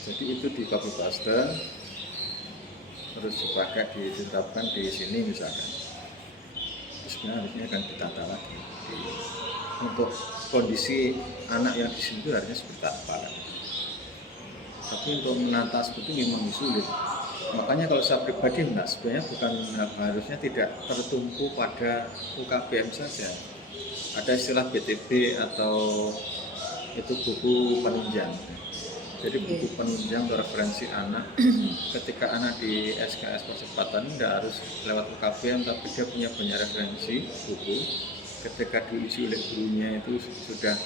Jadi itu di copy paste terus dipakai ditetapkan di sini misalkan. Sebenarnya harusnya akan ditata lagi untuk kondisi anak yang di sini itu harusnya seperti apa. Tapi untuk menata seperti itu memang sulit. Makanya kalau saya pribadi sebenarnya bukan harusnya tidak tertumpu pada UKBM saja. Ada istilah BTP atau itu buku penunjang. Jadi buku penunjang atau referensi anak. Ketika anak di SKS percepatan tidak harus lewat UKBM, tapi dia punya banyak referensi buku. Ketika diuji oleh gurunya itu sudah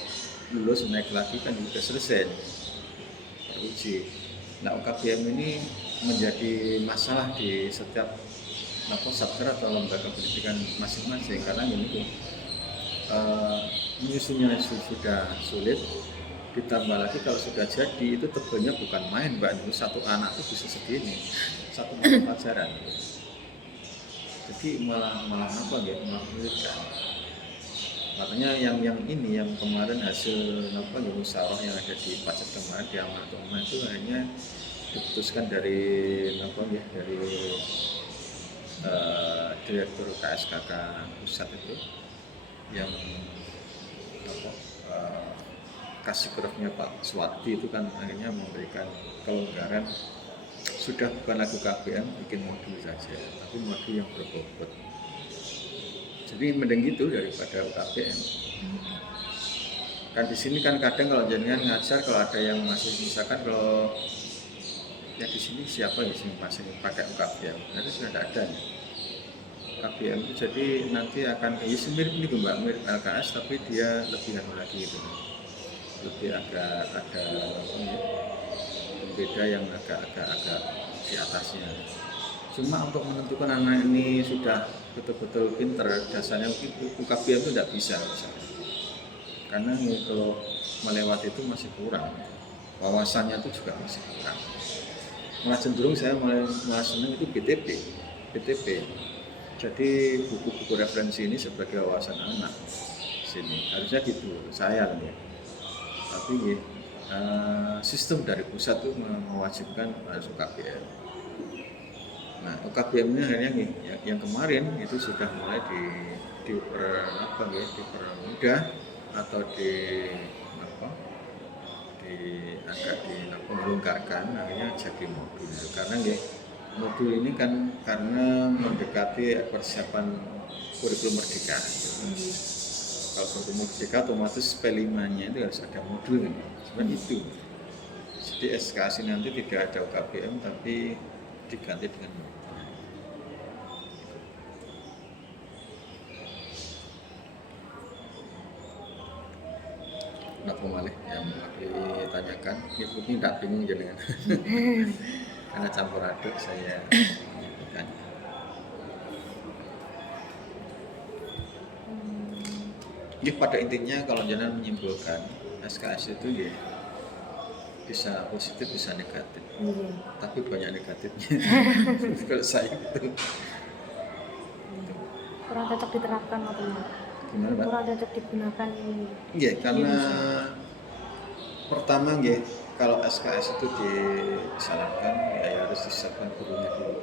lulus, naik lagi kan sudah selesai teruji. Nah, UKBM ini menjadi masalah di setiap satker atau lembaga pendidikan masing-masing karena ini menyusunnya sudah sulit, ditambah lagi kalau sudah jadi itu tebalnya bukan main Mbak, itu satu anak itu bisa segini, satu mata pelajaran. Jadi malah menyulitkan. Makanya yang ini yang kemarin hasil musyawarah yang ada di Pajak kemarin di Amanat Umum itu hanya diputuskan dari Direktur KSKK pusat itu yang kasih kerafnya Pak Swati itu kan akhirnya memberikan kelonggaran, sudah bukan lagi KBM bikin modul saja, tapi modul yang berbobot. Jadi mending gitu daripada UKBM. Kan di sini kan kadang kalau jenengan ngajar kalau ada yang masih misalkan kalau ya di sini siapa ya sih masih pakai UKBM, nanti sudah tidak ada ya. UKBM itu jadi nanti akan mirip ini Mbak, mirip LKS tapi dia lebih lagi gitu. Lebih agak ada berbeda yang agak di atasnya. Cuma untuk menentukan anak ini sudah betul-betul pinter, dasarnya UKBM itu tidak bisa misalnya. Karena kalau melewati itu masih kurang, wawasannya itu juga masih kurang. Malah cenderung saya malah senang itu BTP. Jadi buku-buku referensi ini sebagai wawasan anak sini harusnya gitu saya ya. Tapi sistem dari pusat itu mewajibkan harus UKBM. Nah, UKBM-nya akhirnya yang kemarin itu sudah mulai dipermudah atau agak melonggarkan, akhirnya jadi modul. Karena modul ini kan karena mendekati persiapan kurikulum merdeka. Kalau kurikulum merdeka otomatis P5-nya itu harus ada modul. Sebenarnya itu. Jadi SKS nanti tidak ada UKBM tapi diganti dengan modul. Kenapa malah yang ditanyakan, ibu ini tidak bingung jenengan. Karena campur aduk saya menyampaikan. Jadi pada intinya kalau jenengan menyimpulkan SKS itu ya bisa positif bisa negatif, tapi banyak negatifnya. Kalau saya itu kurang cocok diterapkan atau gimana Pak? Kurang cocok digunakan ini. Iya, karena pertama kalau SKS itu disarankan ya harus disiapkan gurunya dulu.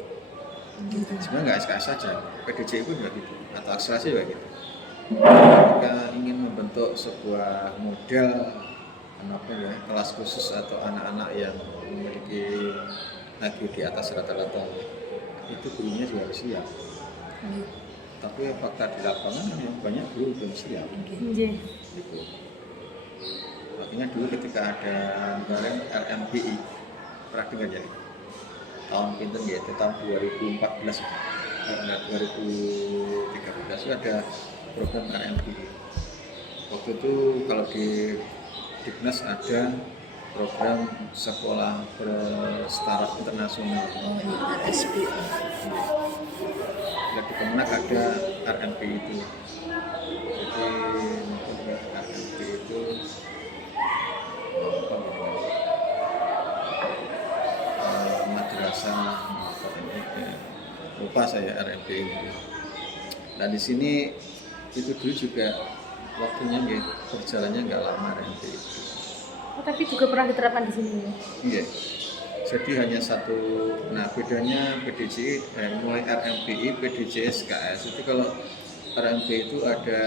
Sebenarnya nggak SKS saja, PDJ pun juga gitu, atau akselerasi juga gitu. Jika ingin membentuk sebuah model kelas khusus atau anak-anak yang memiliki IQ di atas rata-rata, itu gurunya juga harus siap. Tapi fakta di lapangan yang banyak guru belum siap. Gitu. Makanya dulu ketika ada kemarin RMPI, pernah dengar ya? Tahun pinten ya, itu tahun 2014, enggak 2013 itu ada program RMPI. Waktu itu kalau di Dignas ada program sekolah berstaraf internasional. Oh iya, RSP. Dan di Kemenak ada RMPI itu. Jadi mungkin RMPI itu apa namanya? Madrasah apa ini? Lupa saya RMPI itu. Nah di sini itu dulu juga waktunya berjalannya nggak lama RMPI itu. Oh, tapi juga pernah diterapkan di sini ya? Iya. Jadi hanya satu. Nah bedanya PDJ mulai RMPI, PDJ, SKS itu kalau RMPI itu ada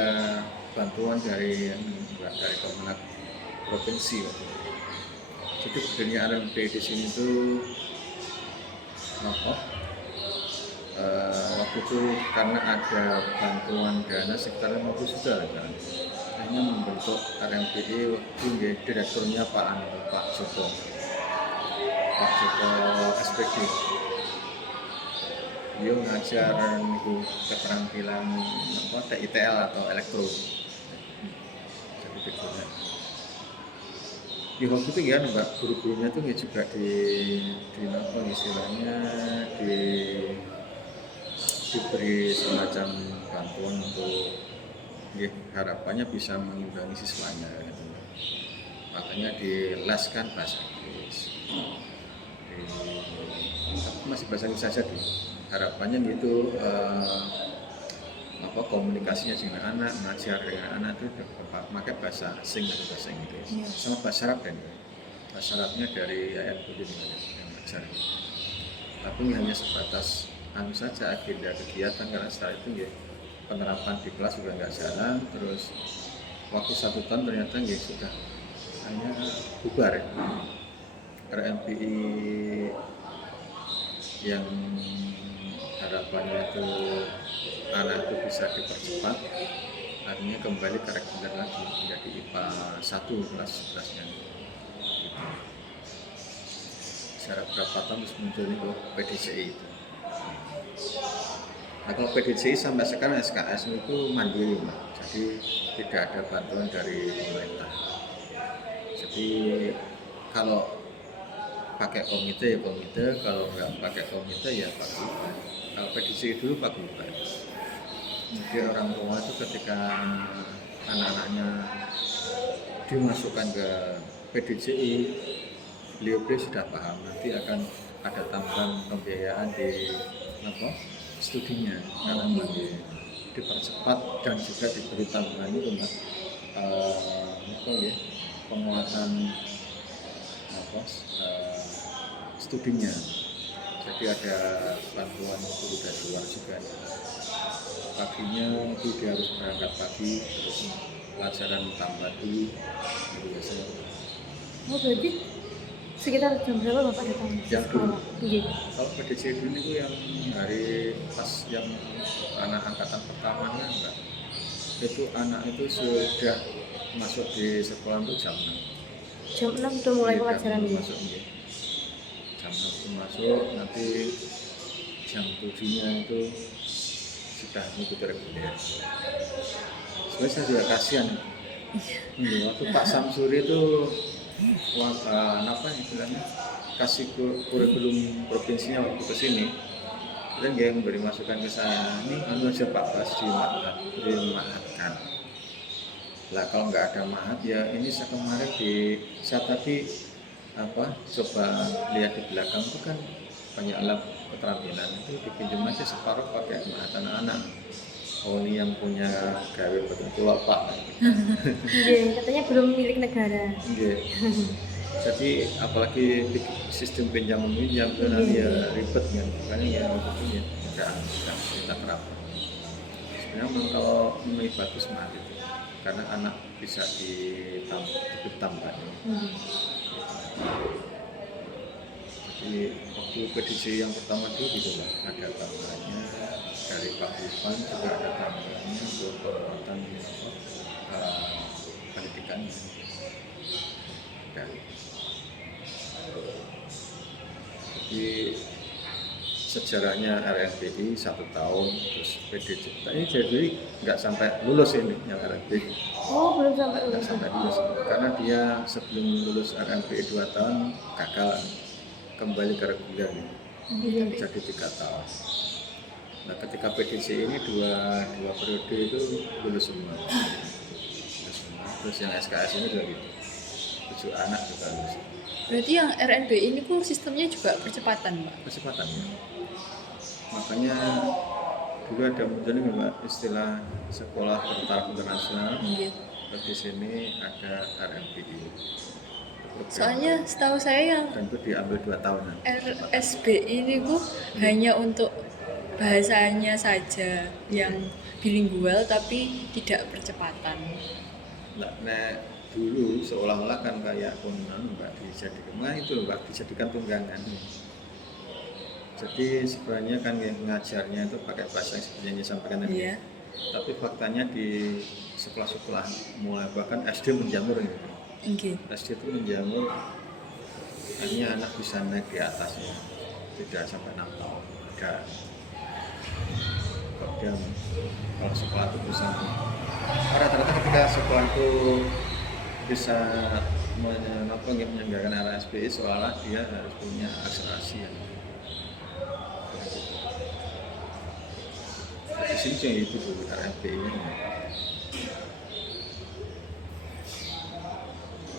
bantuan dari Kemenak provinsi waktu itu. Jadi bedanya RMPI di sini tuh apa? Waktu itu karena ada bantuan dana sekitar 50 juta kan. Hanya membentuk RMPI waktu direkturnya Pak Joko SPD. Dia ngajar itu keterampilan apa TITL atau elektro. Jadi begitu. Di waktu itu ya Mbak, guru-gurunya tuh ya juga di apa istilahnya diberi semacam bantuan untuk ya, harapannya bisa mengimbangi siswanya gitu. Makanya dileskan bahasa Inggris. Masih bahasa Inggris saja di harapannya gitu apa komunikasinya dengan anak, mengajar dengan anak itu pakai bahasa asing atau bahasa Inggris. Sama bahasa Arab kan. Bahasa Arabnya dari ayat Budin yang mengajar. Tapi hanya sebatas saja agenda kegiatan karena setelah itu ya penerapan di kelas juga nggak jalan, terus waktu 1 tahun ternyata ya sudah hanya bubar ya. RMPI yang harapannya itu anak itu bisa dipercepat, akhirnya kembali karakter lagi menjadi IPA 1 kelas 11-nya gitu. Syarat berapa tahun terus muncul itu PDCI itu. Nah kalau PDCI sampai sekarang SKS itu mandiri Mbak, jadi tidak ada bantuan dari pemerintah. Jadi kalau pakai komite ya komite, kalau nggak pakai komite ya paguyuban. Kalau PDCI dulu paguyuban. Jadi orang tua itu ketika anak-anaknya dimasukkan ke PDCI, beliau sudah paham nanti akan ada tambahan pembiayaan di apa studinya karena dipercepat dan juga diberi tambahan itu Mbak apa ya penguatan apa studinya. Jadi ada bantuan guru dari luar juga. Paginya itu dia harus berangkat pagi terus pelajaran tambah dulu gitu biasanya. Oh berarti sekitar jam berapa Bapak datang Jam dulu. Iya. Kalau PDC dulu itu yang hari pas yang anak angkatan pertamanya enggak. Itu anak itu sudah masuk di sekolah itu jam 6. Jam 6 udah mulai pelajaran ya? Masuk, ya. Jam 6 itu masuk, nanti jam 7-nya itu sudah mengikuti reguler. Sebenarnya saya juga kasihan. Waktu Pak Samsuri itu apa istilahnya kasih kurikulum provinsinya waktu ke sini, dan dia memberi masukan ke saya, ini anu aja Pak Bas dimahatkan. Lah kalau nggak ada mahat ya ini saya kemarin saya tadi apa coba lihat di belakang itu kan banyak alat keterampilan itu dipinjam aja separuh pakai mahat anak-anak. Oh ini yang punya gawe betul Pak. Iya, katanya belum milik negara. Iya. Jadi apalagi sistem pinjam meminjam itu nanti ya ribet kan, makanya ya itu ya tidak kita terapkan. Sebenarnya memang kalau ini bagus mah itu, karena anak bisa ditambah. Jadi waktu PDC yang pertama dulu gitu lah, ada tambahannya dari Pak Bupan juga ada tambahannya untuk penguatan pendidikannya. sejarahnya RNBI 1 tahun, terus PDJ. Tapi jadi nggak sampai lulus ini yang RNBI, Oh, belum sampai nggak lulus. sampai lulus karena dia sebelum lulus RNBI 2 tahun gagal kembali ke reguler nih. Iya. Jadi 3 tahun. Nah ketika PDC ini dua periode itu lulus semua. Terus yang SKS ini juga gitu, 7 anak juga lulus. Berarti yang RNBI ini kok sistemnya juga percepatan, Mbak? Kecepatannya. Makanya dulu ada muncul nih Mbak istilah sekolah bertaraf internasional. Iya. Terus di sini ada RNBI. Soalnya setahu saya yang Dan itu diambil 2 tahunan. RSBI ini kok hanya untuk bahasanya saja yang bilingual tapi tidak percepatan. Nah, dulu seolah-olah kan kayak konon Mbak dijadikan, nah itu Mbak dijadikan tunggangan. Jadi sebenarnya kan yang mengajarnya itu pakai bahasa yang seperti yang disampaikan tadi. Iya. Tapi faktanya di sekolah-sekolah mulai bahkan SD menjamur gitu. Oke. SD itu menjamur, hanya anak bisa naik di atasnya, tidak sampai 6 tahun. Ada kemudian kalau sekolah itu bisa, rata-rata ketika sekolah itu bisa menyelenggarakan RSBI seolah dia harus punya akselerasi yang di sini juga itu dulu RSBI ini.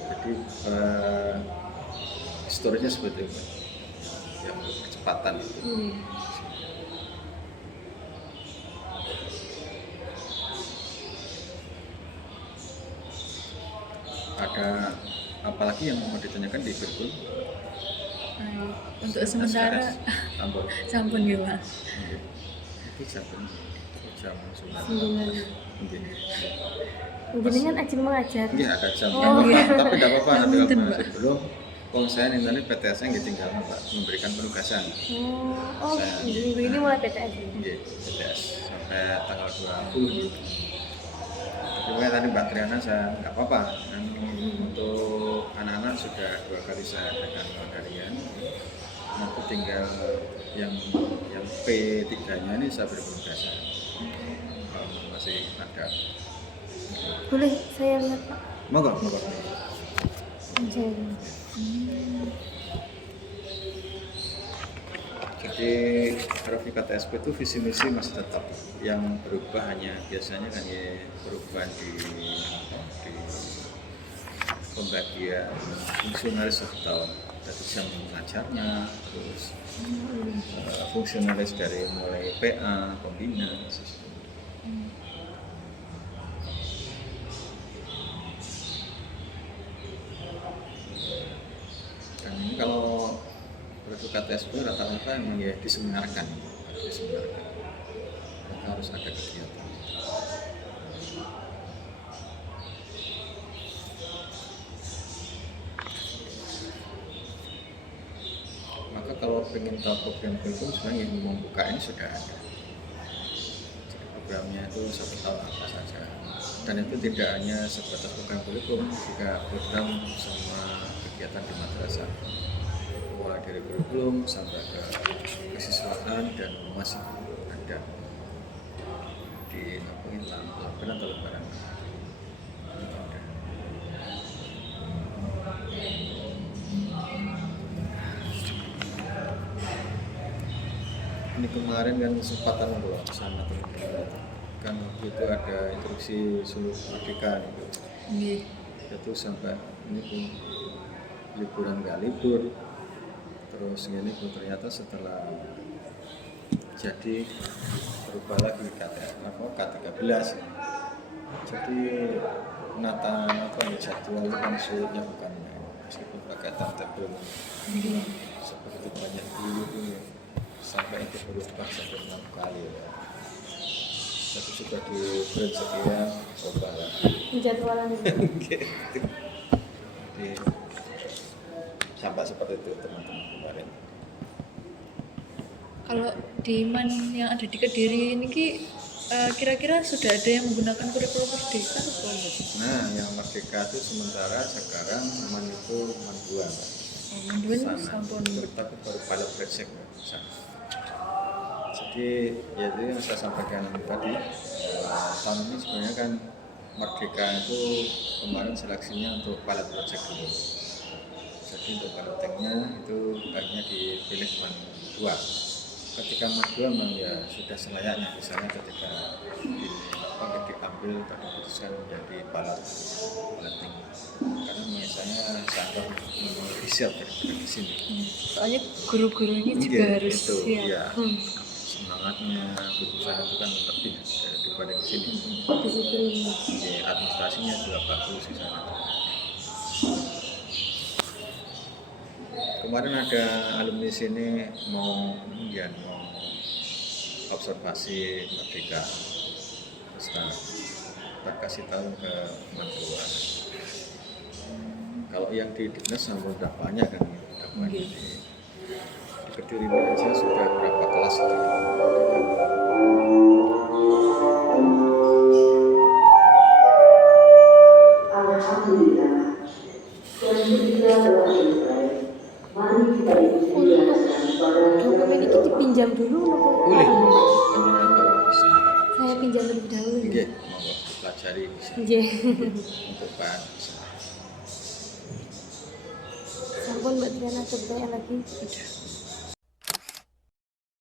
Jadi historisnya seperti itu, yang kecepatan itu. Ada apalagi yang mau ditanyakan di Birbul? Untuk sementara Ambon. sampun ya, Pak. Itu jam sudah. 9. Mungkin. Jadi kan Ajin mengajar. Iya ada jam. Oh, Nggak iya. apa-apa, tapi tidak apa-apa. Nanti Punten, kalau Mbak. masih belum, kalau saya nanti PTS-nya nggak tinggal Mbak, memberikan penugasan. Oh, minggu ini mulai PTS. Iya, PTS sampai tanggal 20. Jadi tadi Mbak Triana saya nggak apa-apa. Dan untuk anak-anak sudah 2 kali saya adakan harian. Nanti tinggal yang P3-nya ini saya beri penugasan. Kalau masih ada. Boleh saya lihat, Pak? Monggo. Saya. Jadi Grafika TSP itu visi misi masih tetap, yang berubah hanya biasanya kan ya perubahan di pembagian fungsionalis 1 tahun, dari jam mengajarnya, terus fungsionalis dari mulai PA, pembina, dan ini kalau Grafika TSP rata-rata memang ya diseminarkan, maka harus ada kegiatan. Maka kalau pengen tahu program kurikulum sebenarnya yang membuka ini sudah ada. Jadi programnya itu 1 tahun apa saja. Dan itu tidak hanya sebatas program kurikulum, juga program semua kegiatan di madrasah. Mulai dari kurikulum sampai ke kesiswaan dan masih ada di lampiran atau lebaran. Ini kemarin kan kesempatan ngobrol sama teman-teman, kan waktu itu ada instruksi seluruh merdeka gitu. Iya. Itu sampai ini pun liburan nggak libur, terus gini pun ternyata setelah jadi berubah lagi K13, jadi menata jadwal kan sulitnya bukan main, meskipun pakai timetable seperti banyak dulu tuh ya. Sampai itu berubah sampai 6 kali ya. Tapi sudah di brand sekian, coba lah. Penjadwalan. Gitu. Jadi sampai seperti itu teman-teman kemarin. Kalau di MAN yang ada di Kediri ini kira-kira sudah ada yang menggunakan kurikulum merdeka atau belum? Nah, yang merdeka itu sementara sekarang MAN itu MAN 2. Menduen sana. sampun Tapi baru pilot project sana. Jadi ya itu yang saya sampaikan tadi, tahun ini sebenarnya kan Merdeka itu kemarin seleksinya untuk pilot project dulu. Jadi untuk pilotingnya itu hanya dipilih cuma 2. Ketika dua memang ya sudah selayaknya, misalnya ketika diambil atau diputuskan menjadi piloting, karena misalnya sangat official dari sini. soalnya guru-gurunya juga Iya, harus itu, siap. iya. Semangatnya berusaha itu kan lebih daripada di sini. Disiplin. Jadi administrasinya juga bagus di sana. Kemarin ada alumni sini mau observasi Merdeka, terus kita kasih tahu ke Madura. Kalau yang di dinas sampai udah banyak kan, udah banyak di Kediri aja sudah berapa kelas itu. Dokumen itu dipinjam dulu nopo? Boleh, penjenengan kalau bisa. Saya pinjam terlebih dahulu. Iya, mau pelajari bisa. Iya. Untuk bahan bisa. Sampun Mbak Triana coba lagi. Udah.